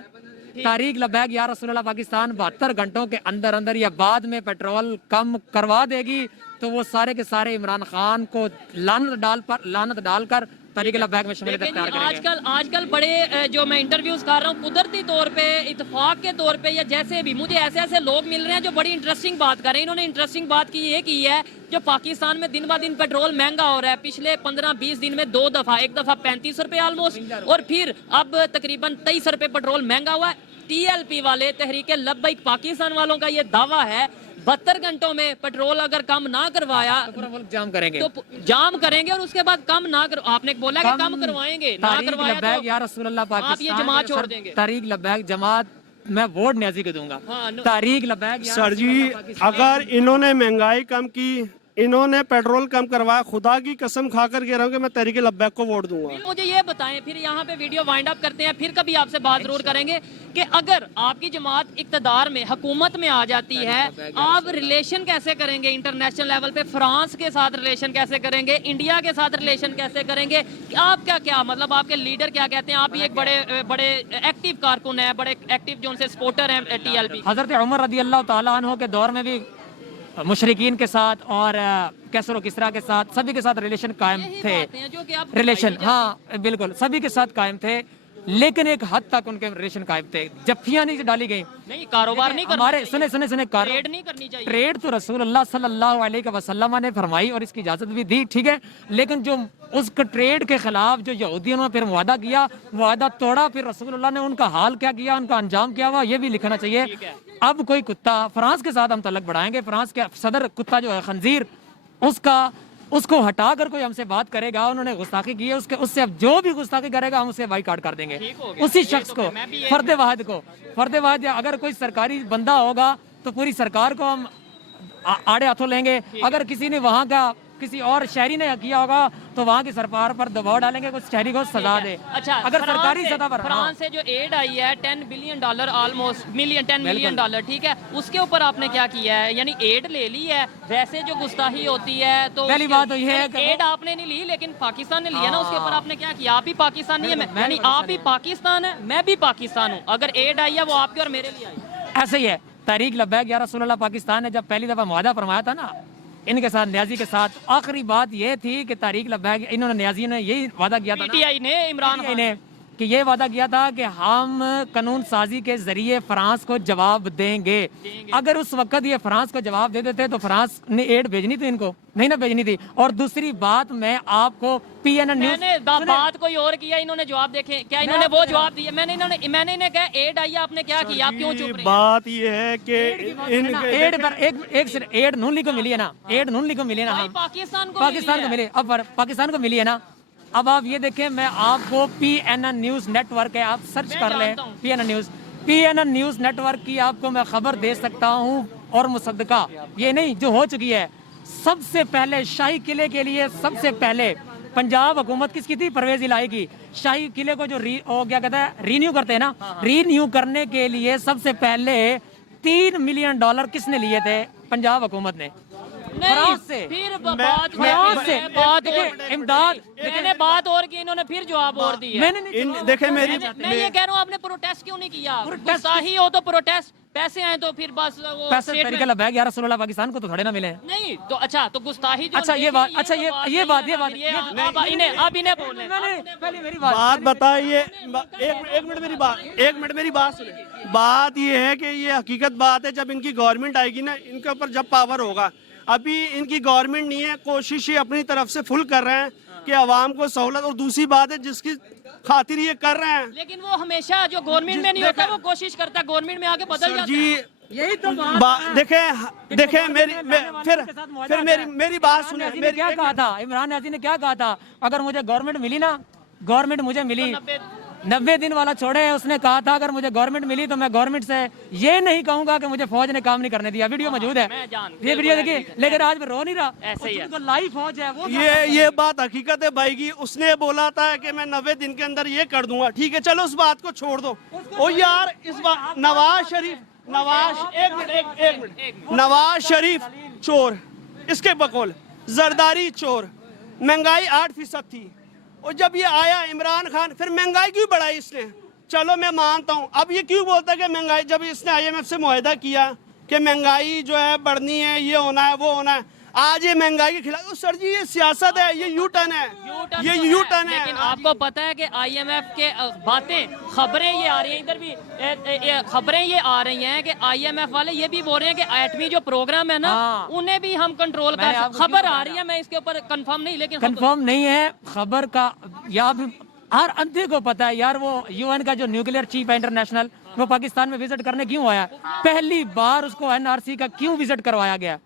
तहरीक लब्बैक या रसूल अल्लाह पाकिस्तान 72 घंटों के अंदर अंदर या बाद में पेट्रोल कम करवा देगी, तो वो सारे के सारे इमरान खान को लानत डालकर तहरीक लब्बैक में शमूलियत लेकिन इख्तियार करेंगे। आजकल बड़े जो मैं इंटरव्यूज कर रहा हूँ, कुदरती तौर पे, इत्तेफाक के तौर पे, या जैसे भी मुझे ऐसे ऐसे लोग मिल रहे हैं जो बड़ी इंटरेस्टिंग बात कर रहे हैं। इन्होंने इंटरेस्टिंग बात ये की है, जो पाकिस्तान में दिन ब दिन पेट्रोल महंगा हो रहा है, पिछले 15-20 दिन में 2 दफा, एक दफा 35 रुपए ऑलमोस्ट, और फिर अब तकरीबन 23 रुपए पेट्रोल महंगा हुआ है। TLP वाले, तहरीक लब्बैक पाकिस्तान वालों का ये दावा है 72 घंटों में पेट्रोल अगर कम ना करवाया तो पूरा मुल्क जाम करेंगे, तो जाम करेंगे, और उसके बाद कम ना कर, आपने बोला कि कम करवाएंगे, ना करवाया लब्बैक या रसूल अल्लाह तो आप ये जमात छोड़ देंगे। तहरीक लब्बैक जमात मैं वोट न्याजी को दूंगा। तहरीक लब्बैक या सर जी, अगर इन्होंने महंगाई कम की, इन्होंने पेट्रोल कम करवाया, खुदा की कसम खाकर कह रहा हूँ कि मैं तहरीक लब्बैक को वोट दूंगा। मुझे ये बताएं, फिर यहाँ पे वीडियो वाइंड अप करते हैं, फिर कभी आपसे बात जरूर करेंगे कि अगर आपकी जमात इक्तदार में, हुकूमत में आ जाती है, आप रिलेशन कैसे करेंगे इंटरनेशनल लेवल पे? फ्रांस के साथ रिलेशन कैसे करेंगे? इंडिया के साथ रिलेशन कैसे करेंगे? आप क्या मतलब आपके लीडर क्या कहते हैं? आप भी एक बड़े एक्टिव कारकुन है, बड़े एक्टिव जो उनसे सपोर्टर हैं TLP। हजरत उमर रदी अल्लाह तआला अन्हु के दौर में भी मुशरिकीन के साथ और कैसर और किसरा के साथ, सभी के साथ रिलेशन कायम थे। रिलेशन, हाँ बिल्कुल, सभी के साथ कायम थे, लेकिन एक हद तक उनके रिलेशन कायम थे। जफ्फियां नहीं डाली गई, नहीं कारोबार नहीं करना, हमारे सुने ट्रेड नहीं करनी चाहिए। ट्रेड तो रसूल अल्लाह सल्लल्लाहु अलैहि वसल्लम ने फरमाई और इसकी इजाजत भी दी, ठीक है, लेकिन जो उस ट्रेड के खिलाफ जो यहूदियों ने फिर मुआदा किया, मुआदा तोड़ा, फिर रसूल अल्लाह ने उनका हाल क्या किया, उनका अंजाम क्या हुआ, ये भी लिखना चाहिए। अब कोई कुत्ता, फ्रांस के साथ हम तलक बढ़ाएंगे, फ्रांस के सदर कुत्ता जो है खंजीर, उसको हटा कर कोई हमसे बात करेगा, उन्होंने गुस्ताखी की है, उससे अब जो भी गुस्ताखी करेगा हम उसे बाइकाट कर देंगे। उसी शख्स को, फर्द वाहिद, या अगर कोई सरकारी बंदा होगा तो पूरी सरकार को हम आड़े हाथों लेंगे। अगर किसी ने वहाँ का किसी और शहरी ने किया होगा तो वहाँ की सरकार पर दबाव डालेंगे, कुछ शहरी को सजा दे। अच्छा, अगर सरकारी सतह पर फ्रांस से जो एड आई है $10 बिलियन ऑलमोस्ट, $10 मिलियन, ठीक है, उसके ऊपर आपने क्या किया है? यानी एड ले ली है, वैसे जो गुस्ताखी होती है तो पहली बात तो ये है कि एड आपने नहीं ली, लेकिन पाकिस्तान ने लिया ना, उसके ऊपर आपने क्या किया? आप ही पाकिस्तानी है, यानी आप भी पाकिस्तान है, मैं भी पाकिस्तान हूँ। अगर एड आई है वो आपके और मेरे लिए आई। ऐसे ही है। तहरीक लब्बैक या रसूल अल्लाह पाकिस्तान ने जब पहली दफा मुआहदा फरमाया था ना इनके साथ, न्याजी के साथ, आखिरी बात ये थी कि तहरीक लब्बैक, इन्होंने न्याजी ने यही वादा किया था PTI ने, इमरान खान ने, कि ये वादा किया था कि हम कानून साजी के जरिए फ्रांस को जवाब देंगे। अगर उस वक्त ये फ्रांस को जवाब दे देते तो फ्रांस ने एड भेजनी थी, इनको नहीं ना भेजनी थी। और दूसरी बात, मैं आपको PNN न्यूज़, मैंने बात कोई और किया, इन्होंने जवाब देखे क्या, इन्होंने वो जवाब दिया, मैंने इन्हें कहा एड आई, आपने क्या किया, आप क्यों चुप रहे? बात ये है कि एड पर एक एड नून लीग को मिली है ना, एड नून लीग को मिली है ना, पाकिस्तान को मिली, अब पाकिस्तान को मिली है ना। अब आप ये देखें, मैं आपको PNN न्यूज़ नेटवर्क है, आप सर्च कर लें PNN न्यूज़ नेटवर्क की आपको मैं खबर दे सकता हूँ, और मुसद्दका ये नहीं जो हो चुकी है। सबसे पहले शाही किले के लिए सबसे पहले पंजाब हुकूमत किसकी थी? परवेज इलाही की। शाही किले को जो क्या कहता है, रीन्यू करते हैं ना, रीन्यू करने के लिए सबसे पहले $3 मिलियन किसने लिए थे? पंजाब हुकूमत ने, नहीं, फ्रांस से, फिर बात फ्रांस से बात देखिए, इमदाद मैंने बात और की, इन्होंने फिर जवाब और दिया। मैंने नहीं देखे मेरी मैं ये कह रहा हूँ आपने प्रोटेस्ट क्यों नहीं किया? गुस्ताही हो तो प्रोटेस्ट, पैसे आए तो फिर बस वो पैसे statement- तरीका लबैक या रसूलुल्लाह पाकिस्तान को तो थोड़े ना मिले। नहीं तो अच्छा, तो गुस्ताही जो अच्छा, ये लेकिन बात, अच्छा, तो ये नहीं बात, है ये ना, बात, ये नहीं, आप इन्हें बोलने पहले मेरी बात बताइए, एक मिनट मेरी बात सुनिए। बात ये है कि ये हकीकत बात है, जब इनकी गवर्नमेंट आएगी ना, इनके ऊपर जब पावर होगा, अभी इनकी गवर्नमेंट नहीं है, कोशिश ये अपनी तरफ से फुल कर रहे हैं कि आवाम को सहूलत, और दूसरी बात है जिसकी खातिर ये कर रहे हैं। लेकिन वो हमेशा जो गवर्नमेंट में नहीं होता वो कोशिश करता है, गवर्नमेंट में आके बदल सर जाता जी, है। यही तो देखें मेरी बात सुनिए। इमरान ने क्या कहा था, इमरान हाजी ने क्या कहा था, अगर मुझे गवर्नमेंट मिली ना, गवर्नमेंट मुझे मिली, 90 दिन वाला छोड़े, उसने कहा था अगर मुझे गवर्नमेंट मिली तो मैं गवर्नमेंट से ये नहीं कहूंगा कि मुझे फौज ने काम नहीं करने दिया। वीडियो मौजूद है, मैं ये वीडियो देखिए, लेकिन आज मैं रो नहीं रहा, ऐसे ही है। तो लाइव फौज है वो। ये बात हकीकत है भाई की। उसने बोला था कि मैं 90 दिन के अंदर ये कर दूंगा, ठीक है, चलो उस बात को छोड़ दो। ओ यार, इस बात नवाज शरीफ नवाज शरीफ चोर, इसके बकौल जरदारी चोर, महंगाई 8% थी, और जब ये आया इमरान खान, फिर महंगाई क्यों बढ़ाई इसने? चलो मैं मानता हूँ, अब ये क्यों बोलता है कि महंगाई, जब इसने IMF से मुआहदा किया कि महंगाई जो है बढ़नी है, ये होना है, वो होना है, आज ये महंगाई के खिलाफ। सर जी, ये सियासत है, ये यू टर्न है, ये यू टर्न है। लेकिन आपको पता है कि IMF के बातें, खबरें ये आ रही हैं, इधर भी खबरें ये आ रही हैं कि IMF वाले ये भी बोल रहे हैं कि एटमी जो प्रोग्राम है ना, हाँ। उन्हें भी हम कंट्रोल मैंने कर, आपको खबर क्यों आ रही है, मैं इसके ऊपर कंफर्म नहीं, लेकिन कंफर्म नहीं है खबर का, या भी हर अंधे को पता है यार, वो UN का जो न्यूक्लियर चीफ है इंटरनेशनल, वो पाकिस्तान में विजिट करने क्यों आया? पहली बार उसको NRC का क्यों विजिट करवाया गया?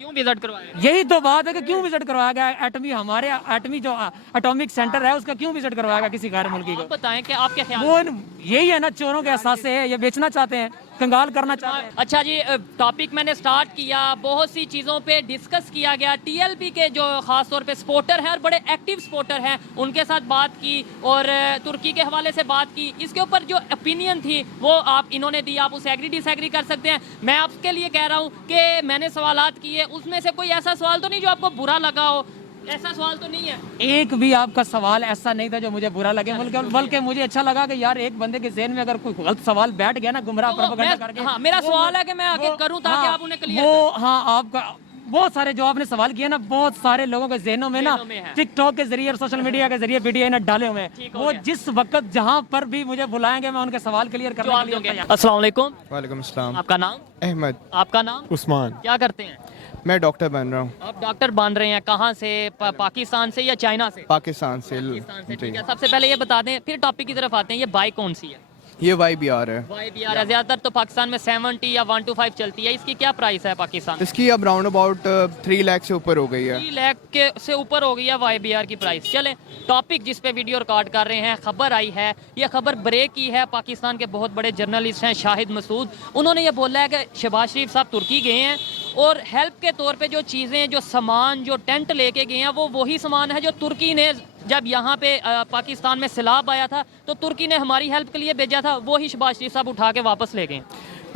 क्यों विजिट करवाया? यही तो बात है कि क्यों विजिट करवाया गया? एटमी, हमारे एटमी जो एटॉमिक सेंटर है, उसका क्यों विजिट करवाया गया किसी गैर मुल्की आप को? बताएं कि आपके ख्याल वो यही है ना, चोरों के एहसास से है, ये बेचना चाहते हैं, कंगाल करना चाहते हैं। अच्छा जी, टॉपिक मैंने स्टार्ट किया, बहुत सी चीज़ों पे डिस्कस किया गया। TLP के जो ख़ास तौर पे सपोर्टर हैं और बड़े एक्टिव सपोर्टर हैं, उनके साथ बात की, और तुर्की के हवाले से बात की। इसके ऊपर जो ओपिनियन थी वो आप इन्होंने दी, आप उसे एग्री डिसएग्री कर सकते हैं। मैं आपके लिए कह रहा हूँ कि मैंने सवालात किए, उसमें से कोई ऐसा सवाल तो नहीं जो आपको बुरा लगा हो? ऐसा सवाल तो नहीं है? एक भी आपका सवाल ऐसा नहीं था जो मुझे बुरा लगे, बल्कि मुझे अच्छा लगा कि यार एक बंदे के ज़हन में अगर कोई गलत सवाल बैठ गया ना, गुमराह प्रोपेगेंडा करके, हाँ, मेरा सवाल है कि मैं आगे करूं ताकि हाँ, आप उन्हें क्लियर वो, हाँ, आपका बहुत सारे जो आपने सवाल किए ना, बहुत सारे लोगों के जहनों में ना, टिकटॉक के जरिए और सोशल मीडिया के जरिए वीडियो इन्हें डाले हुए हैं। वो जिस वक्त जहाँ पर भी मुझे बुलाएंगे, मैं उनके सवाल क्लियर करने के लिए तैयार। अस्सलाम वालेकुम। वालेकुम अस्सलाम। आपका नाम? अहमद। आपका नाम? उस्मान। क्या करते हैं? मैं डॉक्टर बन रहा हूँ। आप डॉक्टर बन रहे हैं, कहाँ से? पाकिस्तान से या चाइना से? पाकिस्तान से। पाकिस्तान से, ठीक है। सबसे पहले ये बता दें, फिर टॉपिक की तरफ आते हैं, ये बाइक कौन सी है? ये YBR है। YBR है। ज्यादातर तो पाकिस्तान में 70 या 125 चलती है, इसकी क्या प्राइस है पाकिस्तान में? इसकी अब राउंड अबाउट 3 लाख से ऊपर हो गई है। 3 लाख के से ऊपर हो गई है YBR की प्राइस। चलें, टॉपिक जिस पे वीडियो रिकॉर्ड कर रहे हैं, खबर आई है, ये खबर ब्रेक की है। पाकिस्तान के बहुत बड़े जर्नलिस्ट हैं शाहिद मसूद, उन्होंने ये बोला है कि शहबाज शरीफ साहब तुर्की गए हैं और हेल्प के तौर पे जो चीज़ें, जो सामान, जो टेंट लेके गए हैं, वो वही सामान है जो तुर्की ने जब यहाँ पे पाकिस्तान में सैलाब आया था तो तुर्की ने हमारी हेल्प के लिए भेजा था, वो ही शहबाज शरीफ साहब उठा के वापस ले गए।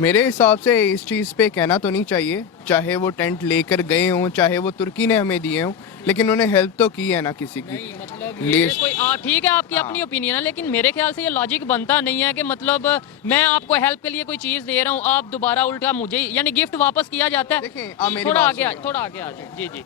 मेरे हिसाब से इस चीज़ पे कहना तो नहीं चाहिए, चाहे वो टेंट लेकर गए हों, चाहे वो तुर्की ने हमें दिए हों, लेकिन उन्हें हेल्प तो की है ना किसी की। ठीक है, आपकी अपनी ओपिनियन है, लेकिन मेरे ख्याल से ये लॉजिक बनता नहीं है कि मतलब मैं आपको हेल्प के लिए कोई चीज़ दे रहा हूँ, आप दोबारा उल्टा मुझे, यानी गिफ्ट वापस किया जाता है। थोड़ा आगे आ जी जी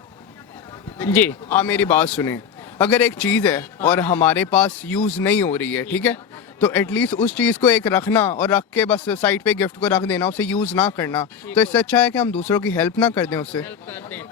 जी, आप मेरी बात सुने। अगर एक चीज़ है और हमारे पास यूज़ नहीं हो रही है, ठीक है, तो एटलीस्ट उस चीज़ को एक रखना और रख के बस साइड पे गिफ्ट को रख देना, उसे यूज़ ना करना, तो इससे अच्छा है कि हम दूसरों की हेल्प ना कर दें उससे।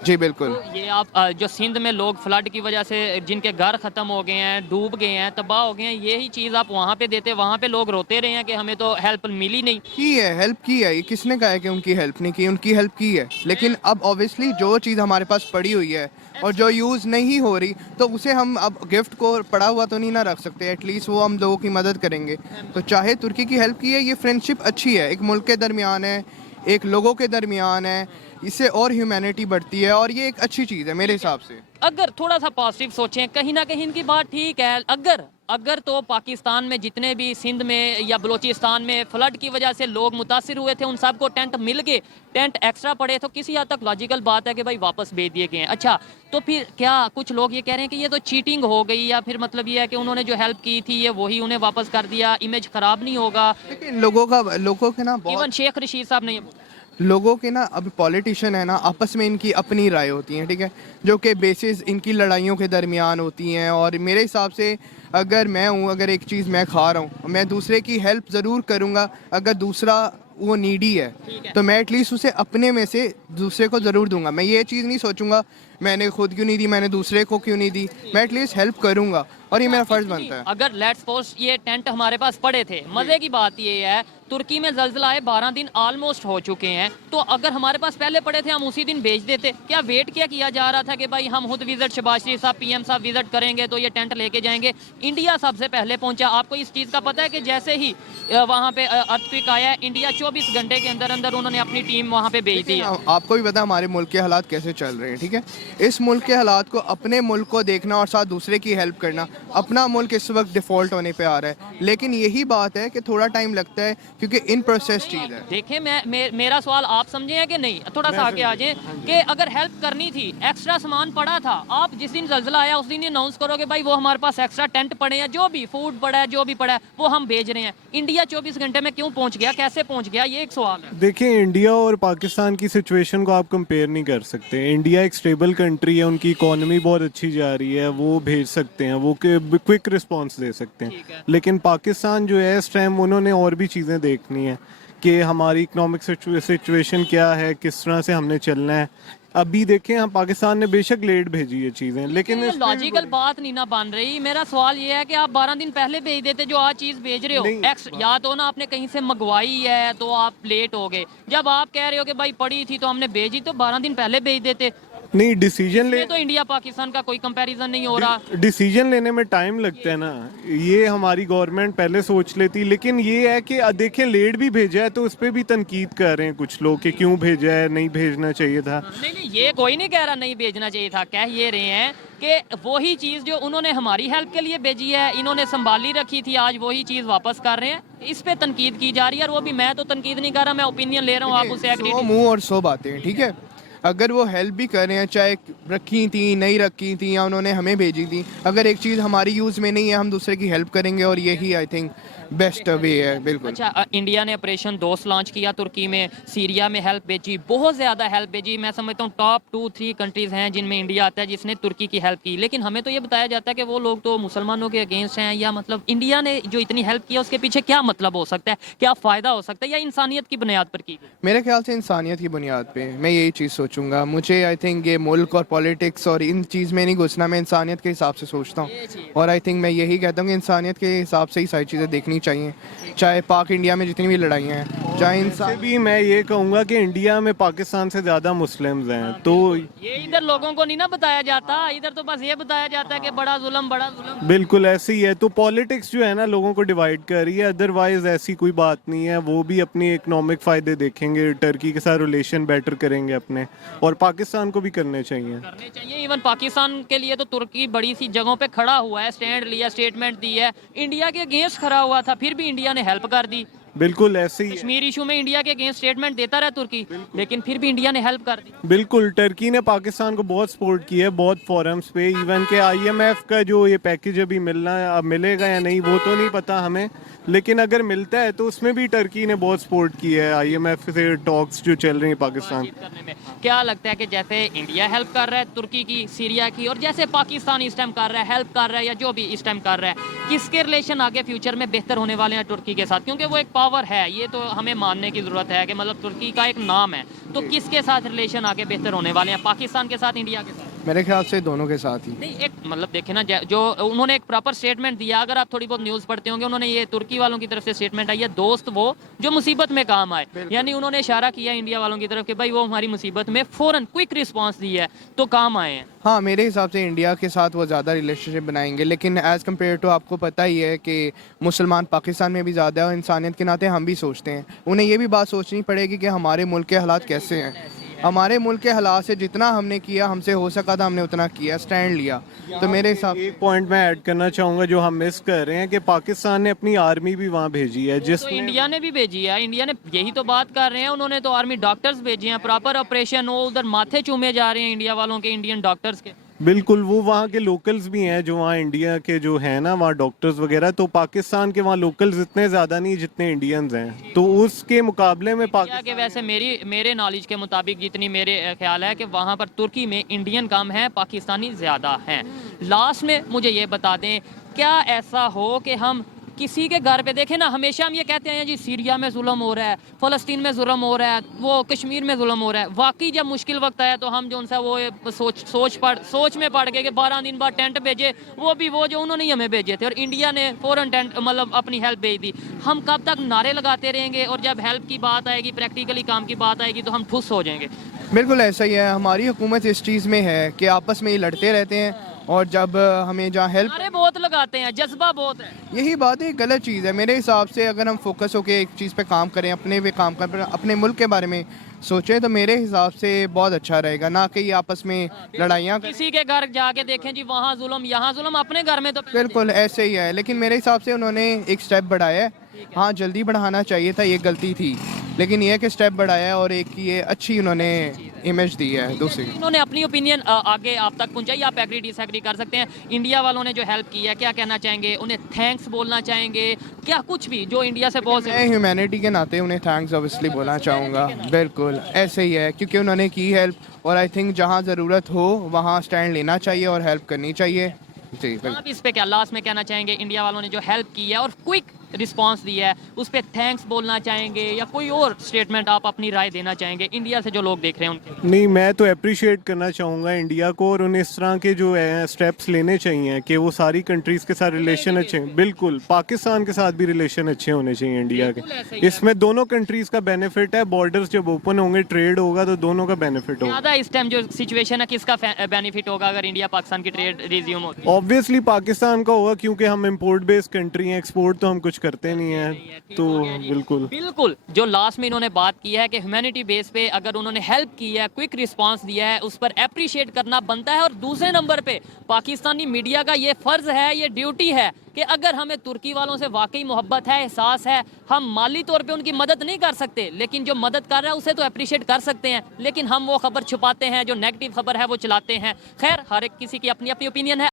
जी बिल्कुल। तो ये आप जो सिंध में लोग फ्लड की वजह से जिनके घर ख़त्म हो गए हैं, डूब गए हैं, तबाह हो गए हैं, यही चीज़ आप वहाँ पे देते, वहाँ पे लोग रोते रहे हैं कि हमें तो हेल्प मिली नहीं। की है, हेल्प की है, ये किसने कहा है कि उनकी हेल्प नहीं की? उनकी हेल्प की है, लेकिन अब ऑब्वियसली जो चीज़ हमारे पास पड़ी हुई है और जो यूज़ नहीं हो रही, तो उसे हम अब गिफ्ट को पड़ा हुआ तो नहीं ना रख सकते, एटलीस्ट वो हम लोगों की मदद करेंगे। तो चाहे तुर्की की हेल्प की है, ये फ्रेंडशिप अच्छी है, एक मुल्क के दरमियान है, एक लोगों के दरमियान है, इससे और ह्यूमैनिटी बढ़ती है और ये एक अच्छी चीज़ है मेरे हिसाब से। अगर थोड़ा सा पॉजिटिव सोचें, कहीं ना कहीं इनकी बात ठीक है, अगर तो पाकिस्तान में जितने भी सिंध में या बलूचिस्तान में फ्लड की वजह से लोग मुतासिर हुए थे, उन सबको टेंट मिल गए, टेंट एक्स्ट्रा पड़े, तो किसी हद तक लॉजिकल बात है कि भाई वापस भेज दिए गए हैं। अच्छा, तो फिर क्या कुछ लोग ये कह रहे हैं कि ये तो चीटिंग हो गई, या फिर मतलब ये है कि उन्होंने जो हेल्प की थी ये वही उन्हें वापस कर दिया, इमेज खराब नहीं होगा? लेकिन लोगों के ना बहुत इवन शेख रशीद साहब ने ये बोला। लोगों के ना अभी पॉलिटिशियन है ना, आपस में इनकी अपनी राय होती है, ठीक है, जो कि बेसिस इनकी लड़ाइयों के दरमियान होती हैं। और मेरे हिसाब से अगर मैं हूँ, अगर एक चीज़ मैं खा रहा हूँ, मैं दूसरे की हेल्प ज़रूर करूँगा। अगर दूसरा वो नीडी है तो मैं एटलीस्ट उसे अपने में से दूसरे को ज़रूर दूंगा। मैं ये चीज़ नहीं सोचूंगा मैंने खुद क्यों नहीं दी, मैंने दूसरे को क्यों नहीं दी, मैं एटलीस्ट हेल्प करूँगा और ये मेरा फ़र्ज़ बनता है। अगर लेट्स सपोज ये टेंट हमारे पास पड़े थे, मजे की बात ये है तुर्की में ज़ल्ज़ला आए 12 दिन ऑलमोस्ट हो चुके हैं, तो अगर हमारे पास पहले पड़े थे हम उसी दिन भेज देते। क्या वेट क्या किया जा रहा था कि भाई हम खुद विजिट, शहबाज शरीफ साहब पीएम साहब विजिट करेंगे तो ये टेंट लेके जाएंगे? इंडिया सबसे पहले पहुंचा। आपको इस चीज़ का पता है कि जैसे ही वहाँ पे अर्थक्वेक आया, इंडिया 24 घंटे के अंदर अंदर उन्होंने अपनी टीम वहाँ पे भेज दी है। आपको भी पता है हमारे मुल्क के हालात कैसे चल रहे हैं, ठीक है। इस मुल्क के हालात को, अपने मुल्क को देखना और साथ दूसरे की हेल्प करना, अपना मुल्क इस वक्त डिफ़ॉल्ट होने पे आ रहा है। लेकिन यही बात है कि थोड़ा टाइम लगता है क्योंकि इन प्रोसेस चीज़ है। देखिए मेरा सवाल आप समझे हैं कि नहीं? थोड़ा सा आगे आ जाए कि अगर हेल्प करनी थी, एक्स्ट्रा सामान पड़ा था, आप जिस दिन ज़ल्ज़ला आया उस दिन ये अनाउंस करोगे भाई वो हमारे पास एक्स्ट्रा टेंट पड़े हैं, जो भी फूड पड़ा है, जो भी पड़ा है वो हम भेज रहे हैं। इंडिया 24 घंटे में क्यों पहुंच गया, कैसे पहुंच गया, ये एक सवाल है। देखिए, इंडिया और पाकिस्तान की सिचुएशन को आप कंपेयर नहीं कर सकते। इंडिया एक स्टेबल कंट्री है, उनकी इकोनॉमी बहुत अच्छी जा रही है, वो भेज सकते हैं, वो क्विक रिस्पांस दे सकते हैं। लेकिन पाकिस्तान जो है इस टाइम उन्होंने और भी चीज़ें देखनी है कि हमारी इकोनॉमिक सिचुएशन क्या है, किस तरह से हमने चलना है। अभी देखें, हम पाकिस्तान ने बेशक लेट भेजी ये चीज़ें, लेकिन ये लॉजिकल बात नहीं ना बन रही। मेरा सवाल ये है कि आप 12 दिन पहले भेज देते जो आज चीज़ भेज रहे हो, या तो ना आपने कहीं से मंगवाई है तो आप लेट हो गए। जब आप कह रहे हो कि भाई पड़ी थी तो हमने भेजी, तो 12 दिन पहले भेज देते। नहीं, डिसीजन ले तो इंडिया पाकिस्तान का कोई कंपैरिजन नहीं हो रहा। डिसीजन लेने में टाइम लगता है ना, ये हमारी गवर्नमेंट पहले सोच लेती। लेकिन ये है कि देखें, लेट भी भेजा है तो उस पर भी तनकीद कर रहे हैं कुछ लोग कि क्यों भेजा है, नहीं भेजना चाहिए था। नहीं, ये कोई नहीं कह रहा नहीं भेजना चाहिए था। कह ये रहे हैं कि वही चीज़ जो उन्होंने हमारी हेल्प के लिए भेजी है, इन्होंने संभाली रखी थी, आज वही चीज़ वापस कर रहे हैं। इस पे तनकीद की जा रही है, और वो भी मैं तो तनकीद नहीं कर रहा, मैं ओपिनियन ले रहा हूँ, आप उससे एग्री। 100 मुंह और 100 बातें, ठीक है। अगर वो हेल्प भी कर रहे हैं, चाहे रखी थी, नहीं रखी थी, या उन्होंने हमें भेजी थी, अगर एक चीज़ हमारी यूज़ में नहीं है हम दूसरे की हेल्प करेंगे, और यही आई थिंक बेस्ट वे है। बिल्कुल। अच्छा, इंडिया ने ऑपरेशन दोस्त लॉन्च किया तुर्की में, सीरिया में हेल्प भेजी, बहुत ज़्यादा हेल्प भेजी। मैं समझता हूँ टॉप 2-3 कंट्रीज़ हैं जिनमें इंडिया आता है जिसने तुर्की की हेल्प की। लेकिन हमें तो ये बताया जाता है कि वो लोग तो मुसलमानों के अगेंस्ट हैं, या मतलब इंडिया ने जो इतनी हेल्प की है उसके पीछे क्या मतलब हो सकता है, क्या फ़ायदा हो सकता है, या इंसानियत की बुनियाद पर की गई? मेरे ख्याल से इंसानियत की बुनियाद पे मैं यही चीज़ सोचूंगा। मुझे आई थिंक ये मुल्क और पॉलिटिक्स और इन चीज़ में नहीं घुसना, मैं इंसानियत के हिसाब से सोचता हूँ। और आई थिंक मैं यही कहता हूँ कि इंसानियत के हिसाब से ही सारी चीज़ें देखनी चाहिए, चाहे पाक इंडिया में जितनी भी लड़ाइयाँ हैं, चाहे इंसान भी। मैं ये कहूँगा कि इंडिया में पाकिस्तान से ज़्यादा मुस्लिम्स हैं, तो ये इधर लोगों को नहीं ना बताया जाता, इधर तो बस ये बताया जाता है कि बड़ा जुल्म, बड़ा जुल्म। बिल्कुल ऐसे ही है। तो पॉलिटिक्स जो है ना लोगों को डिवाइड कर रही है, अदरवाइज ऐसी कोई बात नहीं है। वो भी अपनी इकोनॉमिक फ़ायदे देखेंगे, टर्की के साथ रिलेशन बेटर करेंगे अपने, और पाकिस्तान को भी करने चाहिए। इवन पाकिस्तान के लिए तो तुर्की बड़ी सी जगहों पे खड़ा हुआ है, स्टैंड लिया, स्टेटमेंट दी है। इंडिया के अगेंस्ट खड़ा हुआ था, फिर भी इंडिया ने हेल्प कर दी। बिल्कुल ऐसे ही है। कश्मीर इशू में इंडिया के अगेंस्ट स्टेटमेंट देता रहा तुर्की, लेकिन फिर भी इंडिया ने हेल्प कर दी। बिल्कुल, टर्की ने पाकिस्तान को बहुत सपोर्ट किया है, बहुत फोरम्स पे। इवन के IMF का जो ये पैकेज अभी मिलना है, अब मिलेगा या नहीं वो तो नहीं पता हमें, लेकिन अगर मिलता है तो उसमें भी टर्की ने बहुत सपोर्ट किया है। IMF से टॉक्स जो चल रही है पाकिस्तान करने में क्या लगता है कि जैसे इंडिया हेल्प कर रहा है तुर्की की, सीरिया की, और जैसे पाकिस्तान इस टाइम कर रहा है, हेल्प कर रहा है, या जो भी इस टाइम कर रहा है, किसके रिलेशन आगे फ्यूचर में बेहतर होने वाले हैं तुर्की के साथ? क्योंकि वो एक पावर है, ये तो हमें मानने की जरूरत है कि मतलब तुर्की का एक नाम है, तो किसके साथ रिलेशन आगे बेहतर होने वाले हैं, पाकिस्तान के साथ, इंडिया के साथ? मेरे ख्याल से दोनों के साथ ही। नहीं, एक मतलब देखे ना, जो उन्होंने एक प्रॉपर स्टेटमेंट दिया, अगर आप थोड़ी बहुत न्यूज़ पढ़ते होंगे, उन्होंने ये तुर्की वालों की तरफ से स्टेटमेंट आई है, दोस्त वो जो मुसीबत में काम आए, यानी उन्होंने इशारा किया इंडिया वालों की तरफ कि भाई वो हमारी मुसीबत में फौरन क्विक रिस्पांस दी है तो काम आए हैं। हाँ, मेरे हिसाब से इंडिया के साथ वो ज़्यादा रिलेशनशिप बनाएंगे, लेकिन एज़ कम्पेयर टू आपको पता ही है कि मुसलमान पाकिस्तान में भी ज़्यादा है, और इंसानियत के नाते हम भी सोचते हैं। उन्हें ये भी बात सोचनी पड़ेगी कि हमारे मुल्क के हालात कैसे हैं। ہمارے ملک کے حالات سے جتنا ہم نے کیا، ہم سے ہو سکا تھا ہم نے اتنا کیا، سٹینڈ لیا. تو میرے حساب ایک پوائنٹ میں ایڈ کرنا چاہوں گا جو ہم مس کر رہے ہیں کہ پاکستان نے اپنی آرمی بھی وہاں بھیجی ہے جس تو میں انڈیا نے بھی بھیجی ہے. انڈیا نے یہی تو بات کر رہے ہیں, انہوں نے تو آرمی ڈاکٹرز بھیجے ہیں, پراپر آپریشن ہو, ادھر ماتھے چومے جا رہے ہیں انڈیا والوں کے, انڈین ڈاکٹرز کے. بالکل وہ وہاں کے لوکلز بھی ہیں جو وہاں انڈیا کے جو ہیں نا وہاں ڈاکٹرز وغیرہ, تو پاکستان کے وہاں لوکلز اتنے زیادہ نہیں جتنے انڈینز ہیں, تو اس کے مقابلے میں انڈیا کے ویسے میرے نالج کے مطابق جتنی میرے خیال ہے کہ وہاں پر ترکی میں انڈین کم ہیں, پاکستانی زیادہ ہیں. لاسٹ میں مجھے یہ بتا دیں, کیا ایسا ہو کہ ہم کسی کے گھر پہ دیکھیں نا, ہمیشہ ہم یہ کہتے ہیں جی سیریا میں ظلم ہو رہا ہے, فلسطین میں ظلم ہو رہا ہے, وہ کشمیر میں ظلم ہو رہا ہے. واقعی جب مشکل وقت آیا تو ہم جو ان سے وہ سوچ میں پڑ گئے کہ 12 دن بعد ٹینٹ بھیجے, وہ بھی وہ جو انہوں نے ہمیں بھیجے تھے, اور انڈیا نے فوراً ٹینٹ مطلب اپنی ہیلپ بھیج دی. ہم کب تک نعرے لگاتے رہیں گے, اور جب ہیلپ کی بات آئے گی, پریکٹیکلی کام کی بات آئے گی تو ہم ٹھس ہو جائیں گے. بالکل ایسا ہی ہے. ہماری حکومت اس چیز میں ہے کہ آپس میں ہی لڑتے رہتے ہیں, اور جب ہمیں جہاں ہیلپ, نعرے بہت لگاتے ہیں, جذبہ بہت ہے. یہی بات ہے, غلط چیز ہے میرے حساب سے. اگر ہم فوکس ہو کے ایک چیز پہ کام کریں, اپنے پہ کام کریں, اپنے ملک کے بارے میں سوچیں, تو میرے حساب سے بہت اچھا رہے گا, نہ کہ یہ آپس میں لڑائیاں کریں. کسی کے گھر جا کے دیکھیں جی وہاں ظلم یہاں ظلم, اپنے گھر میں تو بالکل ایسے ہی ہے. لیکن میرے حساب سے انہوں نے ایک سٹیپ بڑھایا ہے. ہاں جلدی بڑھانا چاہیے تھا, یہ غلطی تھی, لیکن یہ کہ سٹیپ بڑھایا ہے, اور ایک یہ اچھی انہوں نے امیج دی ہے دوسری. انہوں نے اپنی اوپینین آگے آپ تک پہنچائی, آپ ایگری ڈس ایگری کر سکتے ہیں. انڈیا والوں نے جو ہیلپ کی ہے, کیا کہنا چاہیں گے, انہیں تھینکس بولنا چاہیں گے, کیا کچھ بھی جو انڈیا سے بہت میں ہیومینٹی کے ناطے انہیں تھینکس اوبیسلی بولنا چاہوں گا. بالکل ایسے ہی ہے, کیونکہ انہوں نے کی ہیلپ, اور آئی تھنک جہاں ضرورت ہو وہاں سٹینڈ لینا چاہیے اور ہیلپ کرنی چاہیے. جی آپ اس پہ کیا لاسٹ میں کہنا چاہیں گے, انڈیا والوں نے جو ہیلپ کی ہے اور کوئک رسپانس دیا ہے اس پہ تھینکس بولنا چاہیں گے, یا کوئی اور اسٹیٹمنٹ آپ اپنی رائے دینا چاہیں گے انڈیا سے جو لوگ دیکھ رہے ہیں ان کے؟ نہیں, میں تو اپریشیٹ کرنا چاہوں گا انڈیا کو, اور انہیں اس طرح کے جو اسٹیپس لینے چاہیے کہ وہ ساری کنٹریز کے ساتھ ریلیشن اچھے, بالکل پاکستان کے ساتھ بھی ریلیشن اچھے ہونے چاہیے انڈیا کے. اس میں دونوں کنٹریز کا بینیفٹ ہے, بارڈرز جب اوپن ہوں گے, ٹریڈ ہوگا, تو دونوں کا بینیفٹ ہوگا. زیادہ اس ٹائم جو سچویشن ہے کس کا بینیفٹ ہوگا اگر انڈیا پاکستان کی ٹریڈ ریزیوم ہوتی ہے؟ آبویسلی پاکستان کا ہوگا, کیونکہ ہم امپورٹ بیس کنٹری ہیں, ایکسپورٹ تو ہم کچھ کرتے نہیں ہیں. تو بالکل جو لاسٹ میں انہوں نے بات کی ہے کہ ہیومینٹی بیس پہ اگر انہوں نے ہیلپ کی ہے, کوئک رسپانس دیا ہے, اس پر اپریشیٹ کرنا بنتا ہے. اور دوسرے نمبر پہ پاکستانی میڈیا کا یہ فرض ہے, یہ ڈیوٹی ہے کہ اگر ہمیں ترکی والوں سے واقعی محبت ہے, احساس ہے, ہم مالی طور پہ ان کی مدد نہیں کر سکتے, لیکن جو مدد کر رہا ہے اسے تو اپریشیٹ کر سکتے ہیں, لیکن ہم وہ خبر چھپاتے ہیں, جو نیگیٹو خبر ہے وہ چلاتے ہیں. خیر, ہر ایک کسی کی اپنی اپنی اوپینین ہے.